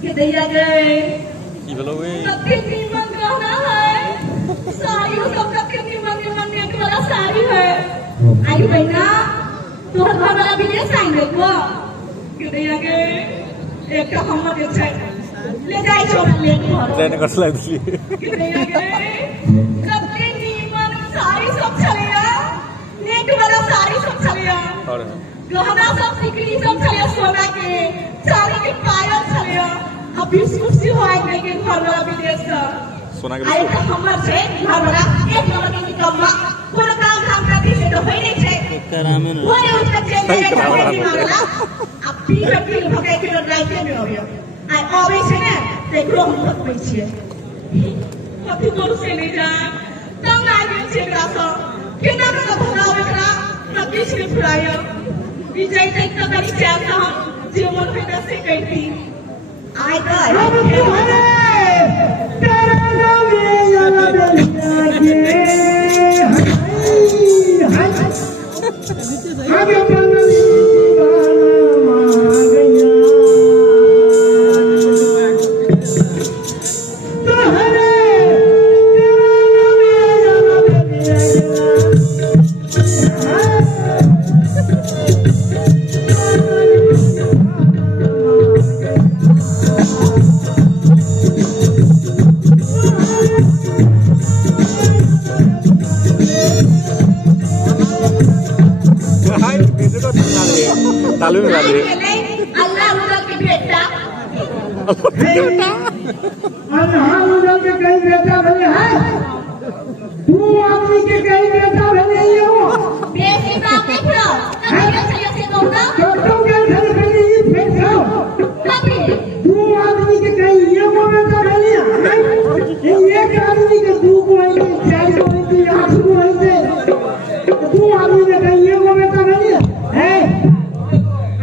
कि दैया गए की बोलोगे सबके नीमन रहना है साड़ी सबके नीमन एक वाला साड़ी है आई बहना तोहर घर वाला विदेश आई देखो कि दैया गए एक का हम दे छै ले जाई छोड़ ले घर जाने कसला दिली कि दैया गए सबके नीमन साड़ी सब चलेया नेक वाला साड़ी सब चलेया और गहना सब सिकड़ी सब चलेया सोना के चांदी के पायल चलेया अब बिस्कुट सी होय के घर वाला विदेश का सोना के आई का हमर छै घर वाला एक नंबर के निकम्मा कोनो काम करती से तो होई नहीं छै करामे न ओने उसका चेंज वाला अब पील भगे के राइते में होय आई आवे छै ने ते ग्रोह मत पई छियै कथि करू से नहीं जा तंग आ गेल छै एकरा सँ केना के भगावे एकरा न बीच में फुरायो विजय तक तो करी चाह था हम जीवन में से कहती आय तेरा नाम याद लागे हाय बनली तालू में डाले अल्लाह उधर की बेटा अल्लाह उधर के कई बेटा बने है तू आदमी के कई बेटा बने ये हो बेसी बात नहीं करो कभी चले से दोगा तो क्या घर बने ये फेंक दो कभी तू आदमी के कई ये हो बेटा बने है एक आदमी के दू को है चार को है आठ को है तू आदमी के कई ये हो बेटा बने है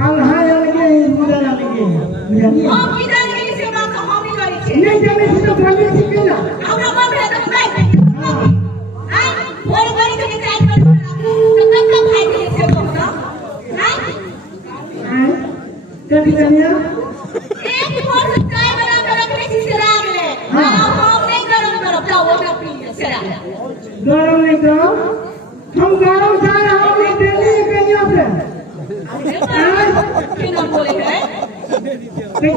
अल्लाह अलगे मुदर अलगे बुझलिए हम इधर के से बात तो हम ही करी छे नहीं जाने से तो बोले छी ना हमरा मन है तो नहीं आई बोल करी तो ट्राई कर तो कब भाई के से बोलना हैं कभी कनिया एक फोन काय बना कर रखने छी से राग ले हम नहीं गरम करब जाओ हमरा पी से राग गरम नहीं करो हम गरम चाय हम नहीं देली कनिया से केना बोले है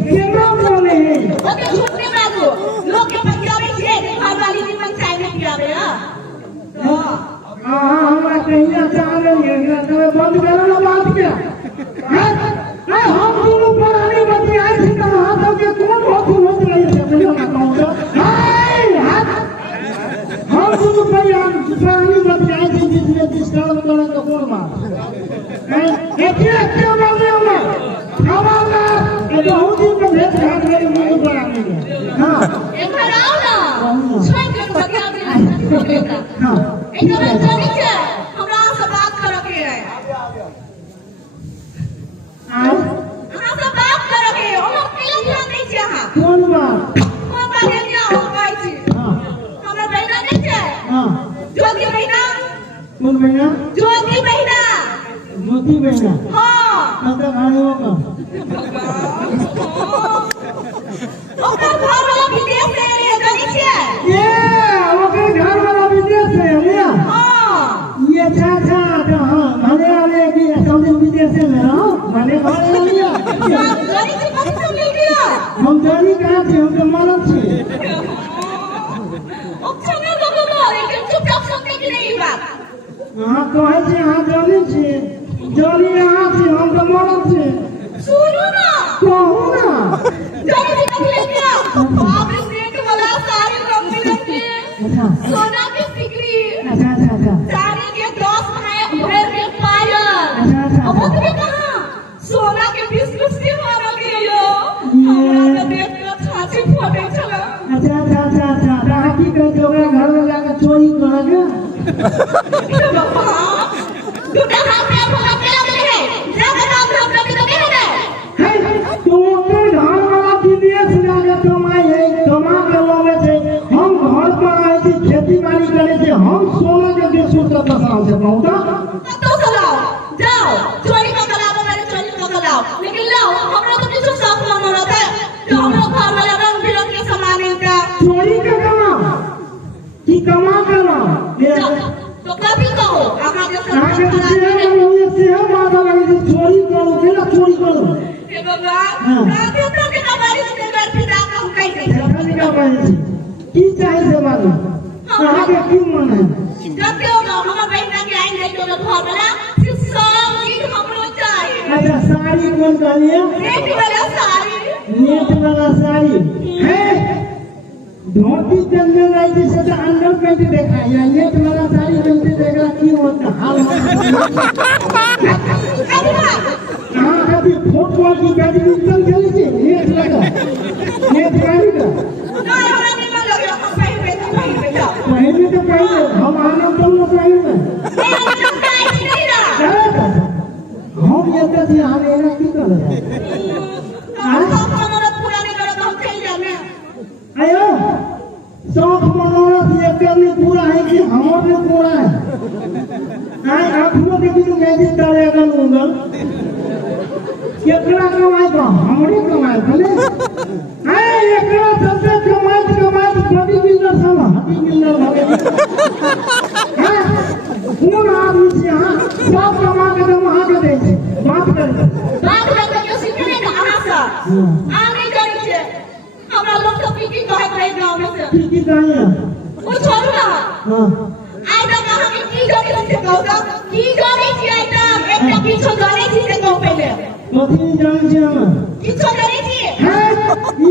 केना बोले है ओके छुट्टी में दो लोग के पंजाबी छे घर वाली दिन में चाय नहीं पियावे हां हमरा कहिया चाह रही है तो बंद करो ना बात क्या है हम दोनों पुरानी बच्चे आए थे तो हाथों के कौन होत नहीं है तो ना कहूं हम दोनों पुरानी बच्चे आए थे जिसने जिस कारण में तो कौन मार क्या बोल रहे हो मैं हमारा ये बहुत ही भेद घाट मेरे मुंह पर आने के हां एक बार आओ ना छोड़ के बता दे हां एक बार जानी छे हमरा से बात करे के है हमरा से बात करे के हम पहले ध्यान नहीं छे हां कौन बात ले जाओ भाई जी हां हमरा बहना नहीं छे हां ज्योति बहना कौन बहना ज्योति बहना ज्योति बहना हां मतलब भाई होगा ओकर घर वाला विदेश से आइए जानी छे ये ओकर घर वाला विदेश से है हां ये अच्छा तो हां माने वाले की सऊदी विदेश से में रहो माने वाले लिया जानी छे कब से मिल गया हम जानी कहां से हम तो मालूम छे अच्छा नहीं लगो लेकिन चुपचाप सुनने की नहीं बात हां कहै छै हां जानी छे जानी हां से हम तो मालूम छे सुनो ना कहू ना जानी छे कब ले गया बाप रे नेट वाला सारी रंग बिरंगे अच्छा सोना की सिकड़ी अच्छा साड़ी के 10 भर के पायल अच्छा अब वो तुम्हें कहां सोना के बिस्कुट से मारा के यो हमरा तो देख के छाती फटे चला अच्छा राखी कह के ओकरा घर में जाके चोरी करके बाबा तू तो हाथ में भगा के लगे है जब नाम हम लोग तो नहीं है तो ओकर घर वाला विदेश जाके कमाई है कमा के लावे छै हम घर पर आए छी खेती बाड़ी करे छी हम सोना के बिस्कुट का दशा से पहुंचा तो चलाओ जाओ चोरी का कलाओ मैंने चोरी का कलाओ लेकिन लाओ हमरा तो बिल्कुल साफ मानो रहता है जो हमरा घर वाला रंग बिरंग के सामान इनका चोरी का कमा कि कमा कमा तो कभी कहो अपना जैसा आगे से हम आधा लगे चोरी करो केला चोरी करो हे भगवान रात तो के हमारी से घर पिता का हम कहीं नहीं का पाए की चाहिए से मालूम आगे क्यों मन है जब क्यों ना हम बहन के आएंगे तो घर वाला सिर्फ सब चीज हम लोग चाहिए अच्छा साड़ी कौन कहलिए नेट वाला साड़ी नेट वाला साड़ी है धोती पहनने लाई जैसे तो अंडर पैंट देखा या नेट वाला साड़ी पहनते देखा की होता हाल हाँ कभी फुटबॉल की बैडमिंटन खेली थी नेट लगा नेट वाली का ना हमारा निमन लगे हम पहले पहले तो पहले हम आना तुम लोग पहले हम ये तो थी हम ये की कर आयो शौक मनोरथ ये करनी पूरा है कि हमारे पूरा है आए आँखों के बीच में जिस तरह का उंगल एकरा कमाई तो हमारे कमाई भले आए एकरा सबसे कमाई बॉडी बिल्डर सब हड्डी बिल्डर हो गए हाँ कौन आदमी से हाँ सब कमा के तो वहाँ के दे बात कर क्यों सीखने का आशा आने करी छे हमरा लोग तो पीकी कहत रहे गांव में से की कहानी वो छोड़ू ना हाँ आई तक कहां की जोड़ी से कहूगा की जोड़ी थी आई तक एकटा पीछे जोड़ी थी से कहू पहले कथी जान छी हम पीछे जोड़ी थी है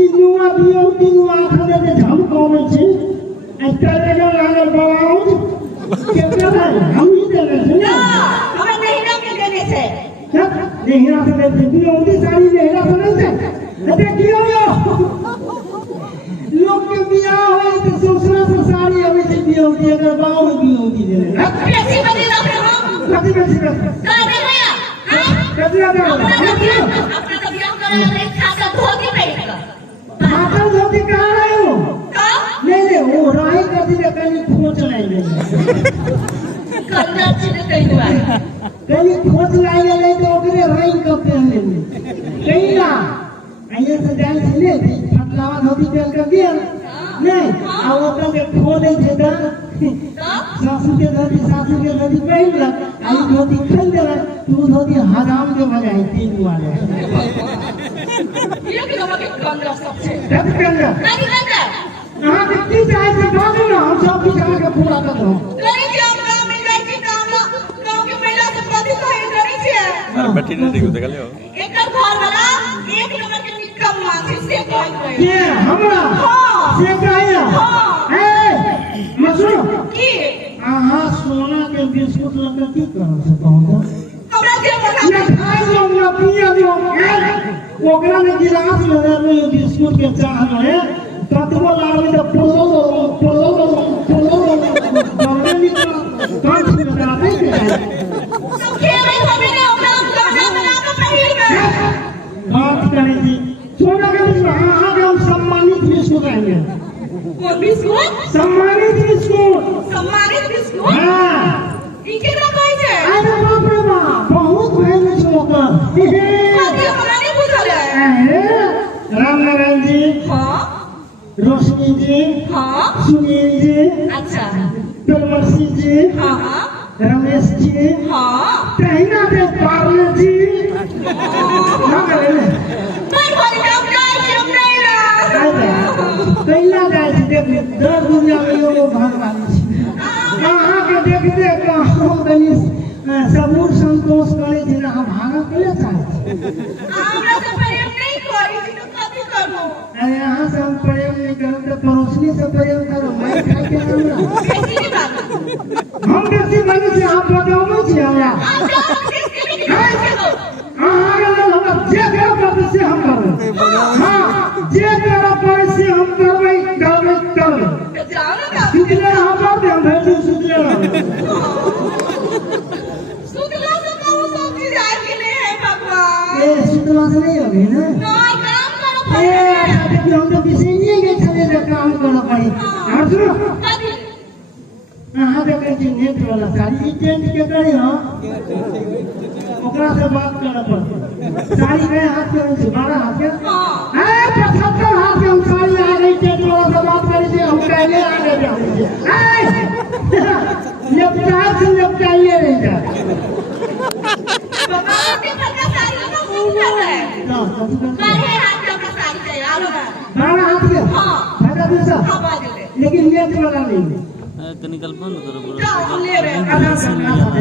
ई नुआ बियो नुआ खाने के झम कहै छी एकटा जगह लागल बनाऊ केतना है हम ही देले छी ना हमें नहीं ना के देने से नेहरा से दे दी ओंदी साड़ी नेहरा से नहीं से देखियो यो लोग के बियाह होई तो ससुरा से साड़ी अबे से बियाह होती अगर बाऊ बियाह होती देले कैसी बनी ना हम कथी कैसी का दे भैया हां कथी आ अपना तो बियाह कर रहे खासा धोती पहन कर माता धोती कहां रहे हो का नहीं वो राही कथी ने कहीं खोज लाइले कल्ला छिने कहीं हुआ कहीं खोज लाइले नहीं तो ओकरे राही का पहन लेले कहीं ना आइए से जान छिले फटलावा धोती पहन कर दिया नहीं आ ओकरा के खो दे छै त सासू के धोती पहन ल आई धोती खोल दे तू धोती हराम के बजाय तीन वाले ये कि हम के कंगा सब छे कब कंगा नहीं कंगा अहाँ के की चाहे से बाजू ना हम सब कुछ के पूरा कर दो करी जे हम गांव में जाई छी गांव के महिला से पति कहे करी छे अरे बैठी नहीं देखो देख लियो एकर घर वाला एक नंबर के निकम्मा छै से कहै के हमरा हां से कहया हां ए मसरू की अहाँ सोना के बिस्कुट लग के की करब से कहू हमरा जे बता ना खाई लो ना पिए लो ओकरा में गिलास में रहे बिस्कुट के चाह रहे कतबो लागले तो पोलो दौड़े निकल कांच में डाले के सब खेले हमें ने ओकरा गाना बना के पहिर में बात करें जी सोना के बिस्कुट हाँ हम सम्मानित बिस्कुट आएंगे कौन बिस्कुट सम्मानित बिस्कुट हाँ ई केकरा कहै छै अरे बाप रे बाप बहुत महंगे छै ओकर कथि हमरा नहीं बुझल है राम नारायण जी हां रोशनी जी हां सुनील जी अच्छा परमर्शी जी हां रमेश जी हां कहना दे पार्ले जी ना करे भाई भाई हम नहीं रहा पहला गाय देख दर दुनिया में यो भगवान छी अहाँ के देखते हम कनी सबूर संतोष करे दिन हम भागा केले चाहे हमरा से प्रेम नहीं करी छी तो कथि करू अरे अहाँ से हम प्रेम नहीं करूं तो पड़ोसनी से प्रेम करो मैं खाई के हमरा कैसी बात हम कैसी बनी से आप बताओ छी हमरा हमरा जे करो पड़े से हम करो हां जे करो पड़े से हम करबै जाओ ना सुतले हम हम भेजू सुतले सुतला से कहूं सब चीज आके है भगवान ए सुतला से नहीं होगी ना नहीं काम करो ए देखिए हम तो बिसरिए गए छले जे काम करो पड़ी और सुनो कथि अहाँ देखे छी नेट वाला साड़ी चेंज के करे हो ओकरा से बात करना पड़ता साड़ी में हाथ के 12 हाथ के हां ए 75 हाथ लेफ्टार से लेफ्टाइए नहीं जा बाबा के पता सारी तो खूब कर रहा है बारह हाथ का सारी तैयार होगा 12 हाथ के हाँ भजा दूसरा हाँ बाजू ले लेकिन नेट वाला नहीं कनिकल बंद करो जाओ ले रहे हैं आधा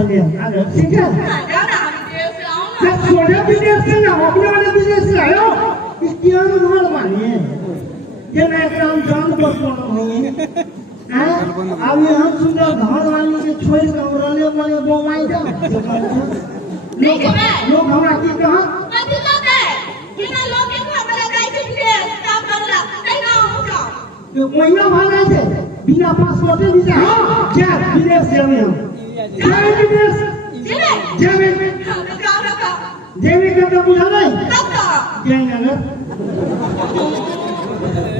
ले ठीक है जाना हम देश से आऊंगा सब छोटे बिजनेस से ना अपने वाले बिजनेस से आयो इसकी अनुमान मानिए ये ना काम जान पर कौन नहीं है अभी हम सुंदर घर वाली के छोड़ के रहने वाले बोमाई जा नहीं के मैं लोग हमरा की कहा कथी कहते हैं कि ना लोग के घर में लगाई थी विदेश काम करला नहीं ना होगा तो महीना भर रहे थे बिना पासपोर्ट के वीजा हां क्या विदेश जावे हम जावे विदेश जेबे जावे हाँ काम रखा जेबे का तो बुझा नहीं तब तो जाएंगे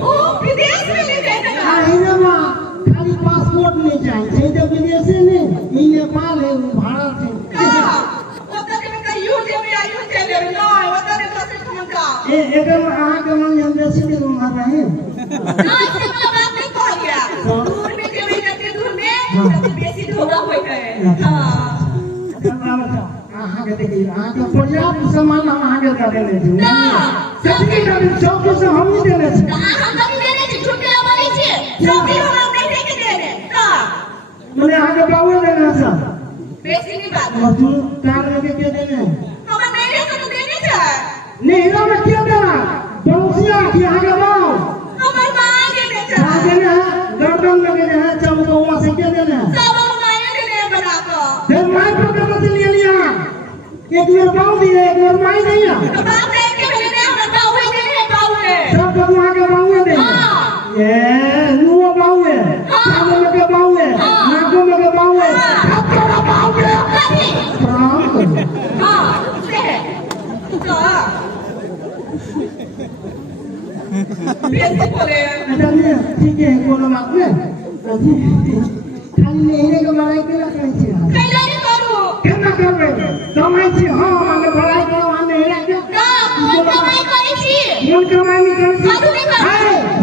ओ विदेश में ले जाएगा ना खाली पासपोर्ट नहीं चाहिए जब विदेश से नहीं ये नेपाल है भारत है एकर अहाँ के मन हम बेसी दिन उम्र रहे अहाँ के देखिए अहाँ के पर्याप्त सामान हम अहाँ के दे देने छी सब्जी का सब कुछ हम ही देने छी मने अहाँ के बाबू देना सब तू कार में के देने नहीं ना मैं क्या देना बंसिया की आगे बाऊ देना है गर्दन में देना है चमको वहां से क्या देना है फिर माई पर करना से ले लिया एक बार बाऊ दिया एक बार माई दिया सब तो वहां के बाऊ दे ये नुआ बाऊ है कान में के बाऊ है नाकों में के बाऊ है सब तेरा बाऊ है प्रणाम करो ठीक है कोनो बात नहीं खाली नहीं के लड़ाई के रखै छी केना करबै कमाई छी हां माने लड़ाई करो हम नहीं रख मन कमाई नहीं कर छी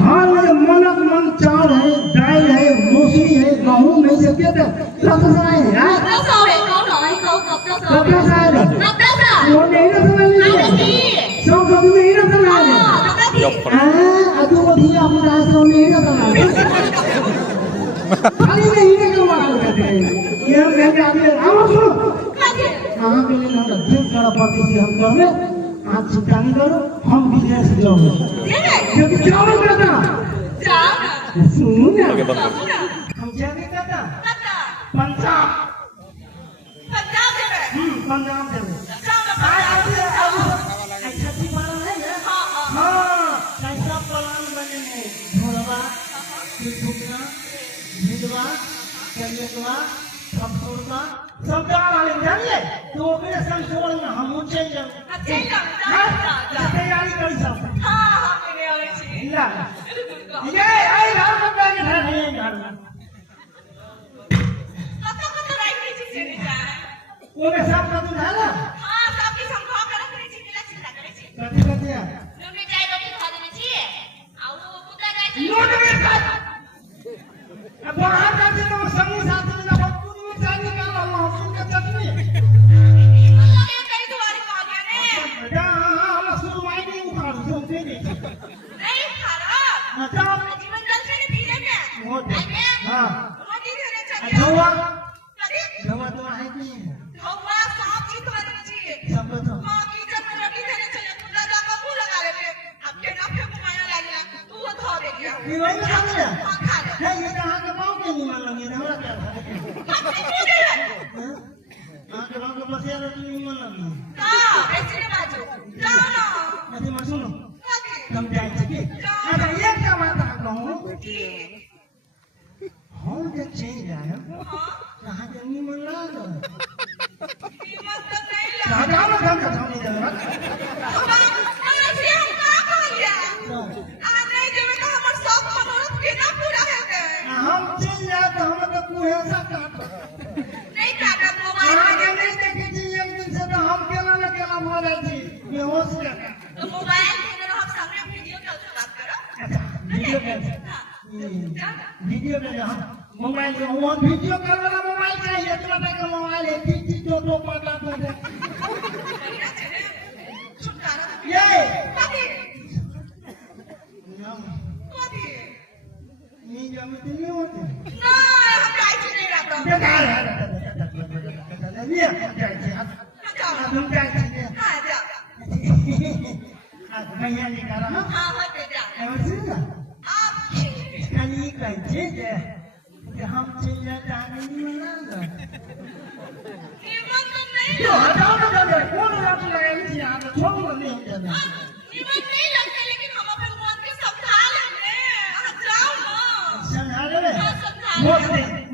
घर में मनक मन चावल है दाल है मौसरी है गेहूं नहीं से के तो रसनाई है कपड़ा सारे वो नहीं ना समझ सब कभी नहीं ना समझ अजो दिया मुझे सोने का सवाल खाली नहीं है क्यों बात करते हैं ये हम कहते आगे आओ सुनो कहां के लिए हम ठीक करा पड़ती थी हम कर में आज चिंता नहीं करो हम विदेश जाओगे क्योंकि जाओगे बेटा सुनो ना हम जाने का पंजाब पंजाब सब वाले जानिए तो ऑपरेशन छोड़ में हम चल जाओ तैयारी करी सब ये आई राम बंदा के घर है घर में वो में सब का तू है ना कथी है नोट में अब बाहर जाते तो संगी साथ में जब पूरी में जाने का अल्लाह के चटनी बेटा हम शुरू में नहीं उखाड़ सुनते नहीं अच्छा जीवन जल से पीने में हां धोवा धोवा तो है कि धोवा साफ चीज तो चाहिए सब तो हां किचन में रखी देने चाहिए पूरा जाकर फूल लगा लेते अब के नाम पे घुमाने लगेगा तू वो धो दे दिया ये वही खा ले हां खा ले है ये कहां के बाऊ के नहीं मान लगे हमरा क्या हां के बाऊ के बसिया रे नहीं मान लगे हां ऐसे ने बाजू जाओ ना अरे मत सुनो हम जाए छी अगर ये क्या बात कहूं हम जे चेंज आए कहां के नहीं मान लगे कीमत तो नहीं लगा राजा में काम करता नहीं जाना ऐसे हम का कर लिया आज नहीं जेबे तो हमर सब मनोरथ के ना पूरा है हम चेंज आए तो हम तो कुहेसा काट नहीं काटा मोबाइल आगे नहीं देखे जी एक दिन से तो हम केला न केला बोल रहे थी बेहोश के तो मोबाइल में हम सामने वीडियो कॉल से बात करो अच्छा वीडियो कॉल वीडियो कॉल हम मोबाइल जो वो वीडियो कॉल वाला मोबाइल चाहिए इतना तक मोबाइल है तीन दो दो पाँच लाख हो जाए ये नहीं जमी तो नहीं होते बेकार है नहीं चाहिए अब हम चाहिए आज भैया ने कहा ऐसा कहीं कहीं जे हम चीज़ जाने नहीं मिला तो हटाओ ना जाने कौन रात लगाई थी यहाँ तो छोड़ नहीं हो जाना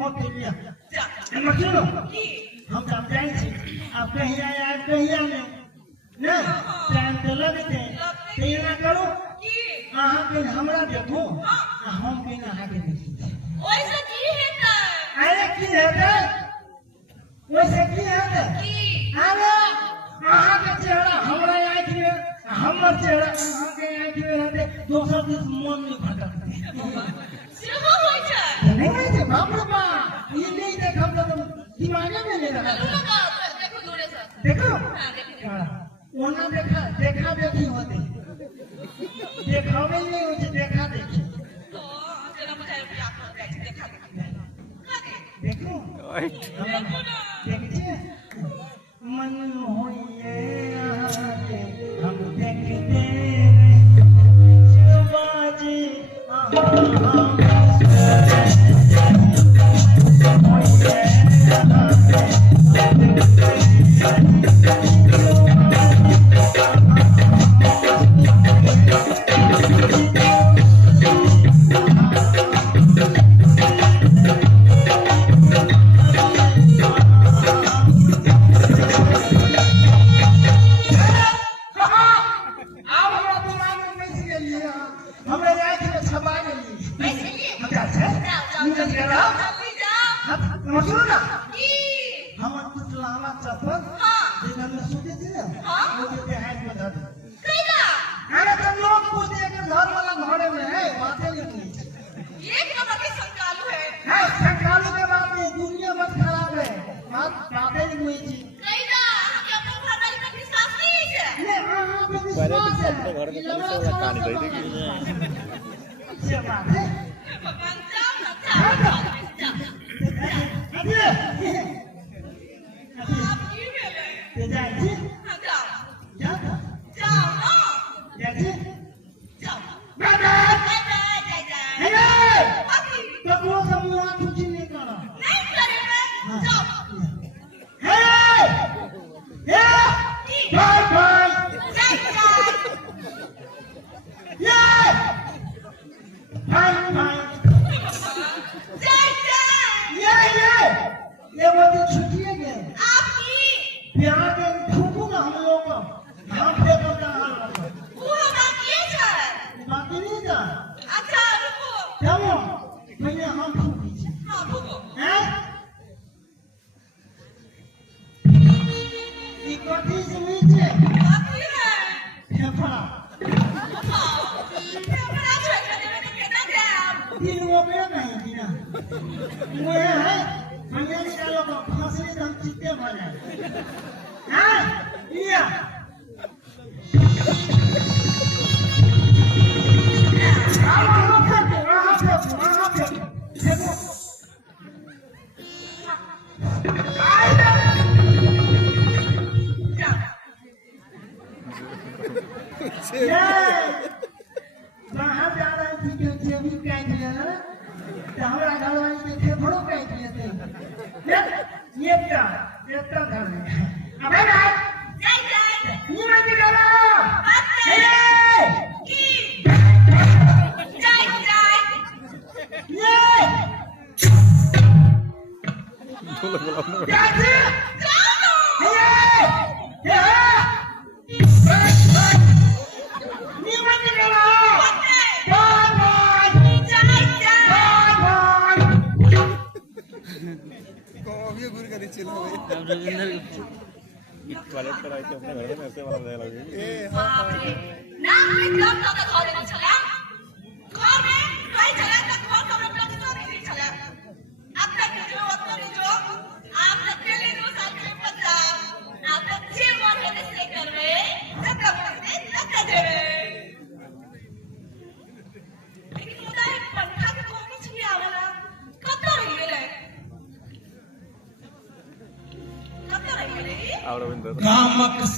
मत लिया हम सुनो हम जब जाएंगे आप कहीं आए आप कहीं आने ना टाइम तो लगते तो ये ना करो हाँ कि हमरा देखो हम भी ना आगे देखिए अरे की है वैसे की है अरे अहाँ के चेहरा हमरा आँख में हमर चेहरा अहाँ के आँख में रहते दोसर दिस मन नहीं भटकते नहीं है बाप रे बाप ये नहीं देखा तो दिमागे में नहीं लगा देखो ओना देखा देखी होते देखावे नहीं होते देखा देखी देखो देखिए मन होइए आके हम देखते शिवाजी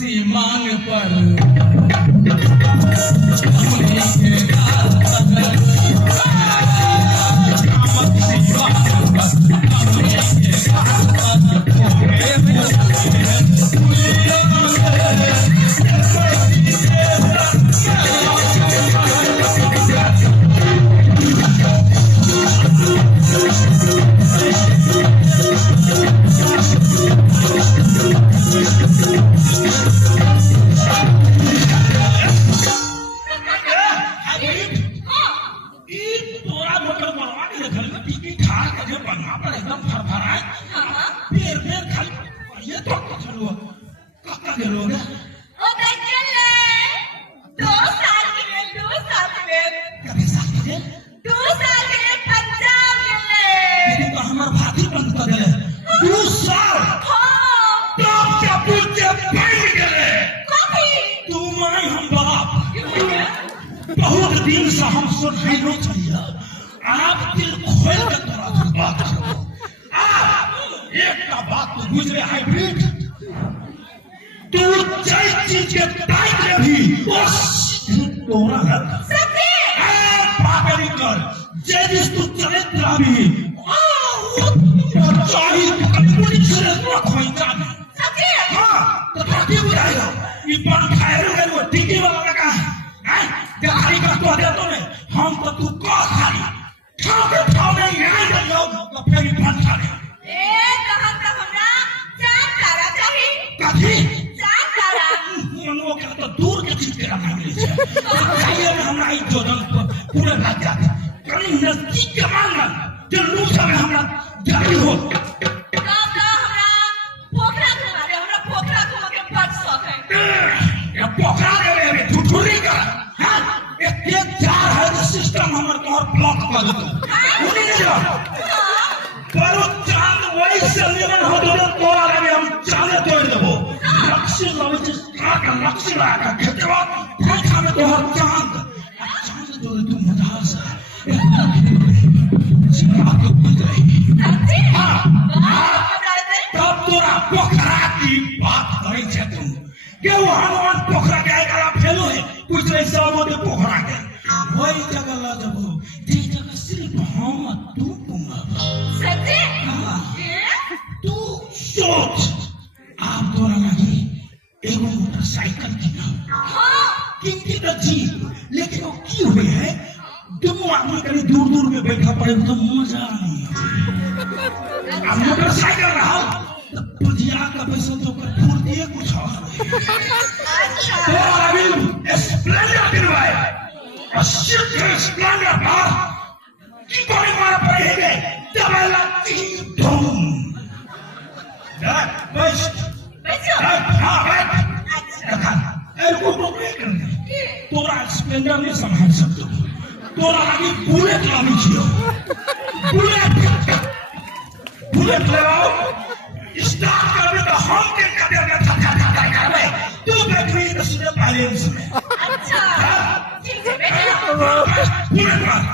सी मांग पर कमली के गाल तक कामत सी मांग पर कमली के गाल बहुत दिन से हम सुन रहे चाहिए आप दिल खोल के तोरा से बात करो एक का बात तो गुजरे हाइब्रिड तू जय चीज के टाइम में भी बस तोरा है पागली कर जय जिस तू चरित्र भी चाहिए कभी से रखोई जाने हाँ तो ताकि बुझाएगा ये बन खाए लोगे वो टीके वाला लगा है खाली का तो दे तो नहीं हम तो तू को खाली खाओ नहीं यहाँ जा जाओ तो फिर बन खाली कहाँ तक हमरा जान तारा चाहिए कभी जान तारा वो क्या तो दूर के चीज के रखा मिली है खाइए में हमरा एक जोड़न पूरे लग जाते कहीं नजदीक के मानना जो लूट समय हमरा जाती हो पोखरा देवे ठुठुरी का एक जार है जो सिस्टम हमर तोहर ब्लॉक कर देतो उन्हीं ने जा पर वो चांद वही संयमन हो तो तोरा लगे हम चांद तोड़ देबो लक्ष्य लवे जिस का लक्ष्य लगा खेतवा पंखा में तोहर चांद जो तू मजाल से सिंगार को बुझ रही हां तब तोरा पोखरा की बात करे छे तू के वो हनुमान पोखरा के आएगा फेलो है कुछ नहीं सब वो पोखरा के वही जगह ला जब जी जगह सिर्फ हम तू घूमब सच्ची तू सोच आप तोरा लगी एगो मोटरसाइकिल की ना हाँ किंती तो जी लेकिन वो की हुई है दोनों आदमी कहीं दूर दूर में बैठा पड़े तो मजा नहीं अब मोटरसाइकिल रहा बुझिया का पैसा तो कर फूल दिए कुछ और तो अभी स्प्लेंडर दिलवाया और सिर्फ स्प्लेंडर था कि कोई मारा पड़ेगा डबल धूम बस हाँ बैठ देखा ऐसे को करने तोरा स्प्लेंडर में संभाल सकते हो तोरा आगे बुलेट लानी चाहिए बुलेट ले आओ स्टार्ट करने तो हम के कदम में थक करवे तू बैठवी तो सीधे बैलेंस में अच्छा ठीक है बैठो पूरे बात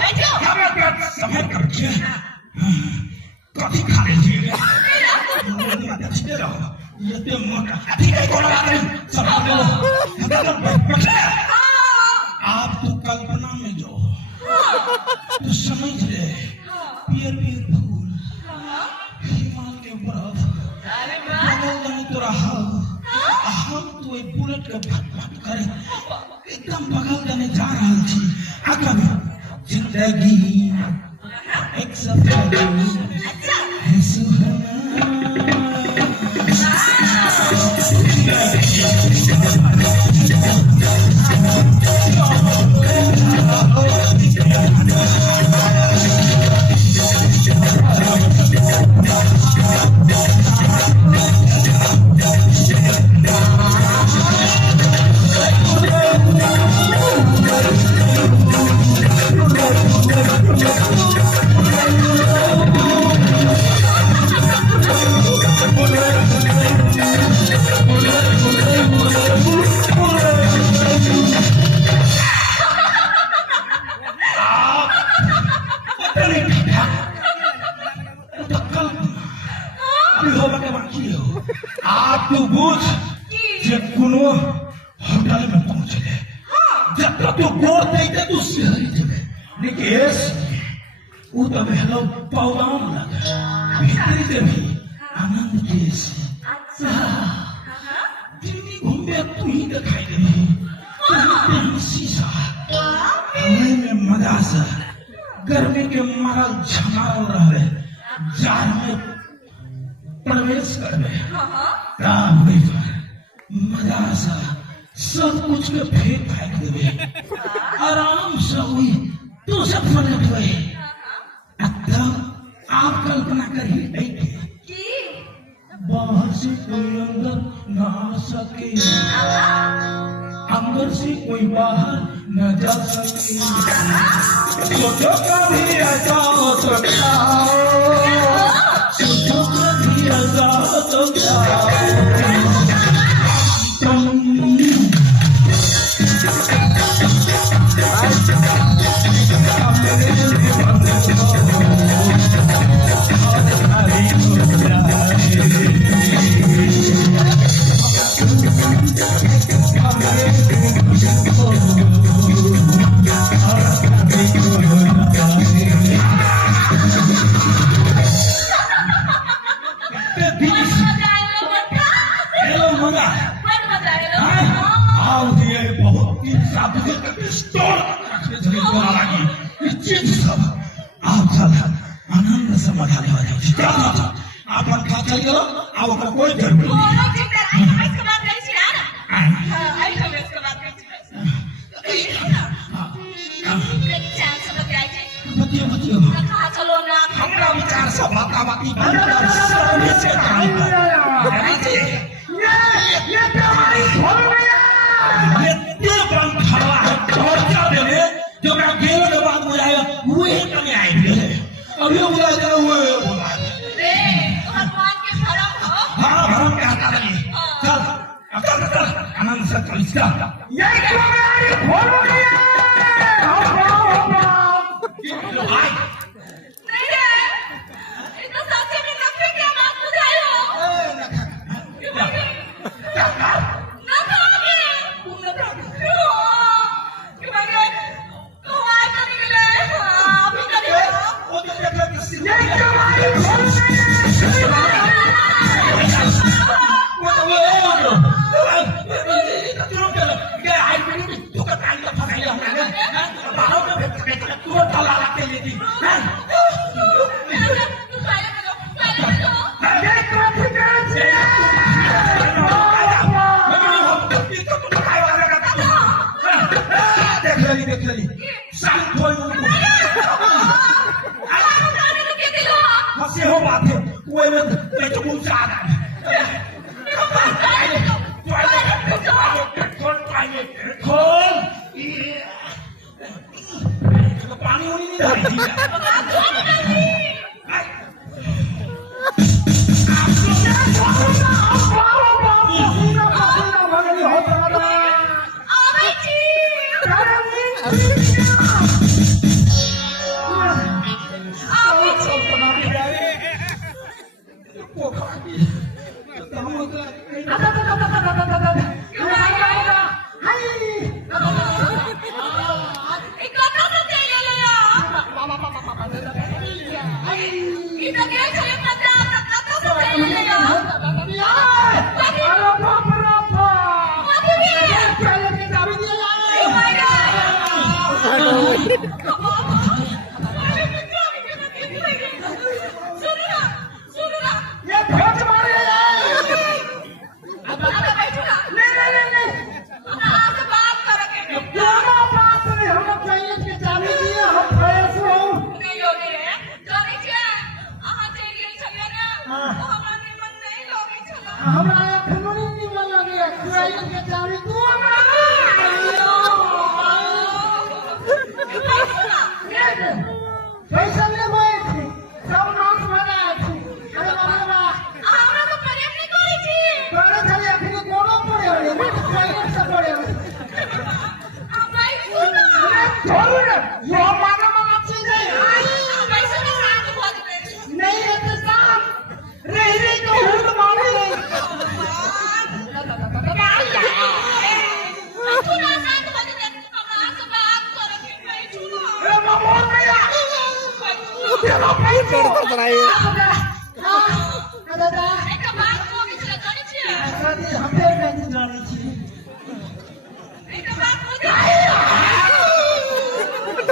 बैठो हमें बात समझ कर के कभी खा लीजिए अच्छे रहो ये तो मोटा ठीक है कोई बात नहीं सब बैठ आप तो कल्पना में जो तो समझ ले पियर पियर फूल हिमाल के बर्फ बगल में तो रहा हम तो एक बुलेट के भट करे एकदम बगल जाने जा रहा थी अगर जिंदगी एक सफर है सुहाना कोनो होटल में पहुंचले जब तक तो गोर देते तो शहर चले लेकिन वो तो हेलो पौदाम लगा भीतर से भी आनंद के दिल्ली घूमे तू ही दिखाई दे शीशा हमें में मजा सा गर्मी के मारल झमाल रहे जार में प्रवेश करवे काम नहीं मजा सा सब कुछ के फेंक देवे आराम से हुई तो सब पलट गए आप कल्पना करिए बाहर से कोई अंदर ना आ सके अंदर से कोई बाहर न जा सके सोचो कभी ऐसा हो सकता सोचो कभी ऐसा हो सकता आनंद से मजा ले अपन खा चल करो अब कोई जरूरत नहीं हमरा विचार से बाता बाती जो मैं गेलो के बाद बुलाया वो ही कने आई है अब ये बुला जा वो बुला रे भगवान के भरम हो हां भरम क्या आता नहीं चल अब चल आनंद से चल इसका ये क्यों मेरी खोलो नहीं भाई नहीं रे ये तो सच्चे में नफे की बात बुझाई हो हो बात है वो में तो मुंह से आ रहा है खोल पानी होनी नहीं रही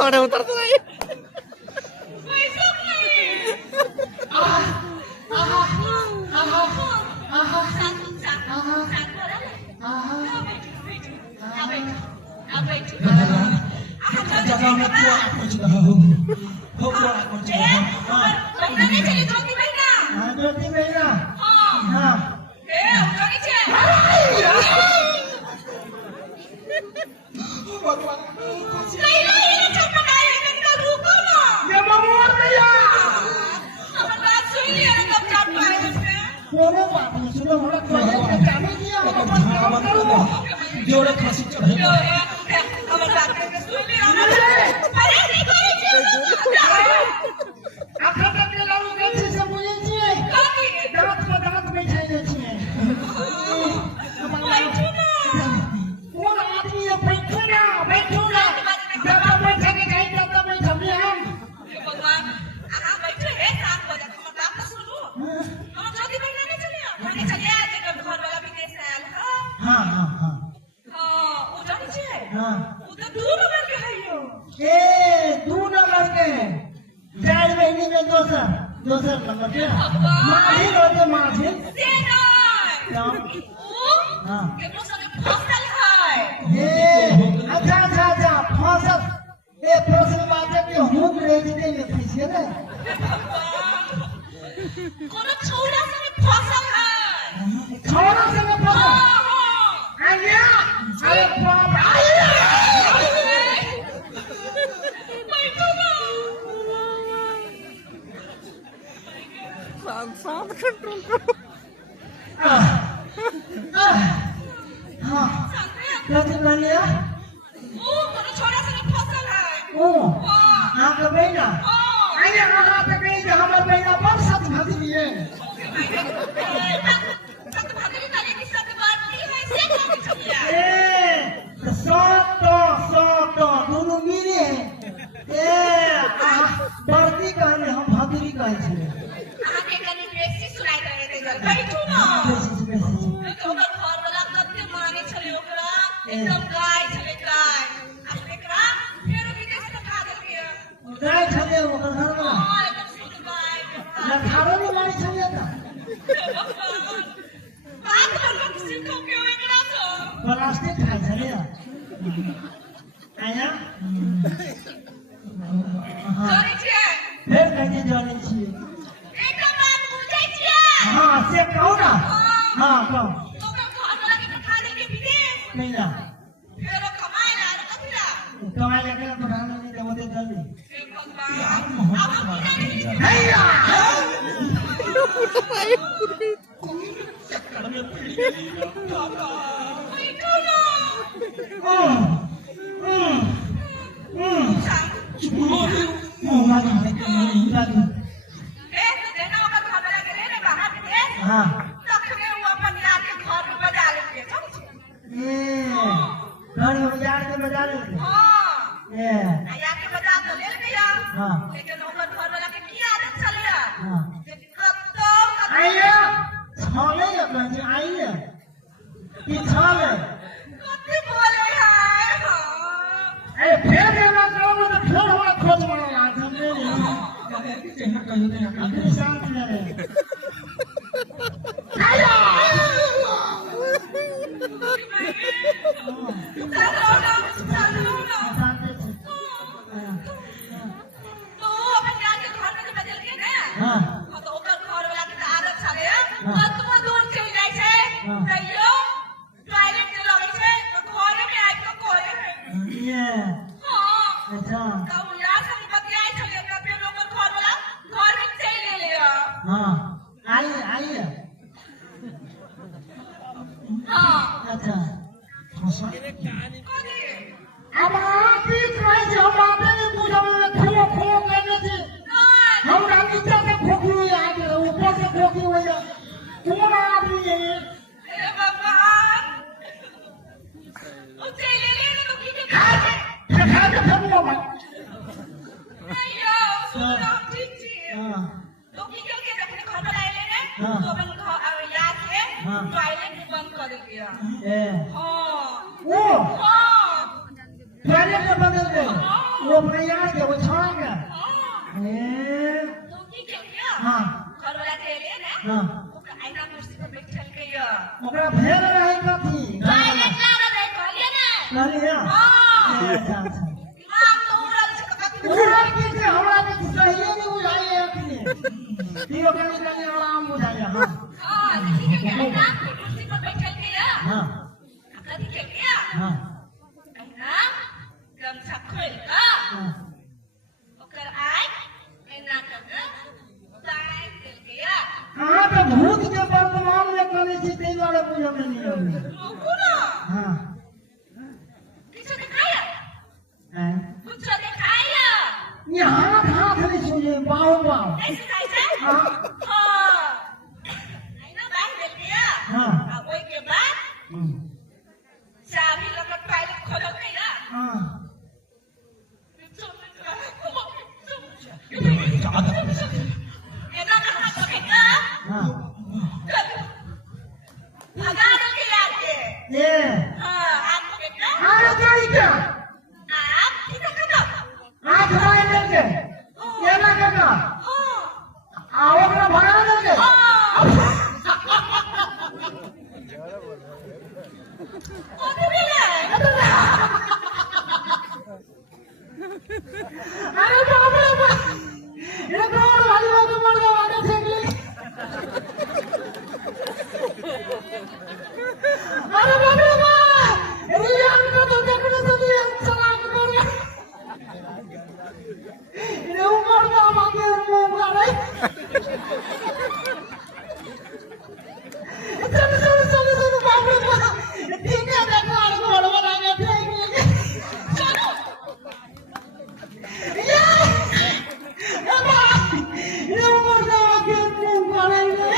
पानी उतरता नहीं जगह में क्या कुछ ना हो क्या कुछ ना हो नहीं चली ज्योति महीना हाँ ज्योति महीना हाँ हाँ उठानी चाहिए नहीं नहीं ये चटपटा है इनका रुको ना ये ममोर भैया हमारी बात सुन लिया ना कब चट पाए उसमें कोने बात नहीं सुनो हमारा कोई चाबी दिया हम काम करो जोड़े फांसी चढ़े हमारी बात करके सुन लिया अरे नहीं करी आखा तक के लालू कैसे से मुझे चाहिए दांत बैठाई दे चाहिए कौन आदमी है बैठो ना जब बैठे के कहीं तब बैठो भी हम भगवान आहा बैठे है 7 बजे हमारी बात तो सुनो हम ज्योति महीना नहीं चले हमने चले आज जब घर वाला विदेश आया हाँ हाँ हाँ हाँ उठानी चाहिए हाँ उधर 2 नंबर के है यो ए 2 नंबर के 4 महीने में दोसर नंबर के माझी होते माझी से नहीं हाँ केकरो संगे फसल है ए अच्छा फसल ए फसल बाटे के हम रेजते में पीछे ना कोनो छौड़ा संगे फसल है छोरा से में फसल हाँ आया अरे बाप आया बैठो ना शांत कंट्रोल हाँ संगे क्या बनिया कोनो छौड़ा संगे फसल है ओ हाँ आगे बैठा आया कहाँ पे गई जो हमारे बैठा बहुत सच भगवी है सत भागरी ताली की सत बात नहीं है से कौन छौड़ा ए सौ दोनों मिले ए बर्ती कहने हम भादुरी कहे छे आके कनी बेसी सुनाई रहे थे जल बैठो ना तो ओकर घर वाला कते माने छले ओकरा एकदम गाय छले गाय अब एकरा फेरो विदेश पठा देलिए गाय छले ओकर घर में हां एकदम शुद्ध गाय लखारो में गाय छले था बात करके सीखो क्यों एकरा से प्लास्टिक खाए छले आया करै छै फिर कहते जाने छी एक बात बुझै छियै हाँ से कहो ना हाँ कहो ओकर घर वाला के पठा देलिए विदेश नहीं ना फेरो कमाए ला कथि ला कमाई लेके पढ़ाने नहीं देवते जल्दी हे भगवान अब हम नहीं हैया बैठो ना देना ओकर घर वाला के ले बाहर विदेश हाँ तखने वो अपन यार के घर में बजा लेके समझ ये घर में बाजार के बाजार हां ये यार के बजा तो ले गया हाँ लेकिन ओकर घर वाला के की आदत चले हाँ कत्तो आइए छाले लगन जी आइए ये छाले कत्ते बोले है हां अरे फिर देना करो तो फिर हमारा खोज मारो आज हमने अपनी शांत रहे आया चलो ना शांत से तो अपन यार के घर में बदल के ना हाँ तो ओकर घर वाला के आदत चले कतबो दूर चल जाय छै तैयो टॉयलेट के लगे छै तो घरे में आइ के करे है ये हां अच्छा कौला संग बतियाई छले तब फिर ओकर घर वाला घर में चल ले हाँ आइए आइए हां अच्छा कथी अब आप ही कहे जो बातें नहीं पूछो मैं खो करने थी हम नीचे से खोखी हुई आगे ऊपर से खोखी हुई कौन आदमी है ये हे भगवान ओ चल ले तो की के खा के फेंको मत अयो सुनो ठीक छी हाँ तो की के अपने घर पर आए ले हाँ। तो अपन घर याद से हाँ। टॉयलेट बंद कर दिया ए हां वो हां टॉयलेट में बदल गए वो अपने यार के वो छोड़ा का तुम की के लिया हाँ घर वाला के लिए ना हाँ ओकरा आईना कुर्सी पर बैठल के या ओकरा भेड़ रहे कथी काय निकला रे कहलिए ना कहलिए हां अच्छा अच्छा दिमाग तो उड़ल छै कथी पूरा के हमरा के सही नहीं बुझाई अपने तीनों के निकलने आराम बुझाई हां हां ठीक है आईना कुर्सी पर बैठल के या हां कथी के लिया हां आईना गमछा खोल का हां ओकर आय एना कर ताय दिल के या कहां पे भूत के वर्तमान में करे छी तै द्वारा बुझे में नहीं आवे रुको ना हां किछ दिखाया हैं कुछ दिखाया ये हाथ नहीं सुने बाऊ बाऊ ऐसे कैसे हां हां आईना बाहर दिल के या हां अब ओई के बाद चाबी लगा टॉयलेट खोलो के या हां एना कहां पकेगा हां भगा दो के आके ये हां आप पकेगा अरे कोई क्या आप किधर करो हाथ भाई लेके ये ना करना हां आओ ना भगा देंगे ओके बेले अरे बाप रे बाप ये कौन वाली बात मर गया वाला छेगली अरे बाप रे बाप रियान को तो देखने से भी चलाक कर गया ये उमर का मांगे मुंह मारे चल चल चल चल बाप रे बाप ठीक है देखो और घोड़ बनाएंगे फेंकेंगे चलो ये उमर का मांगे मुंह मारेंगे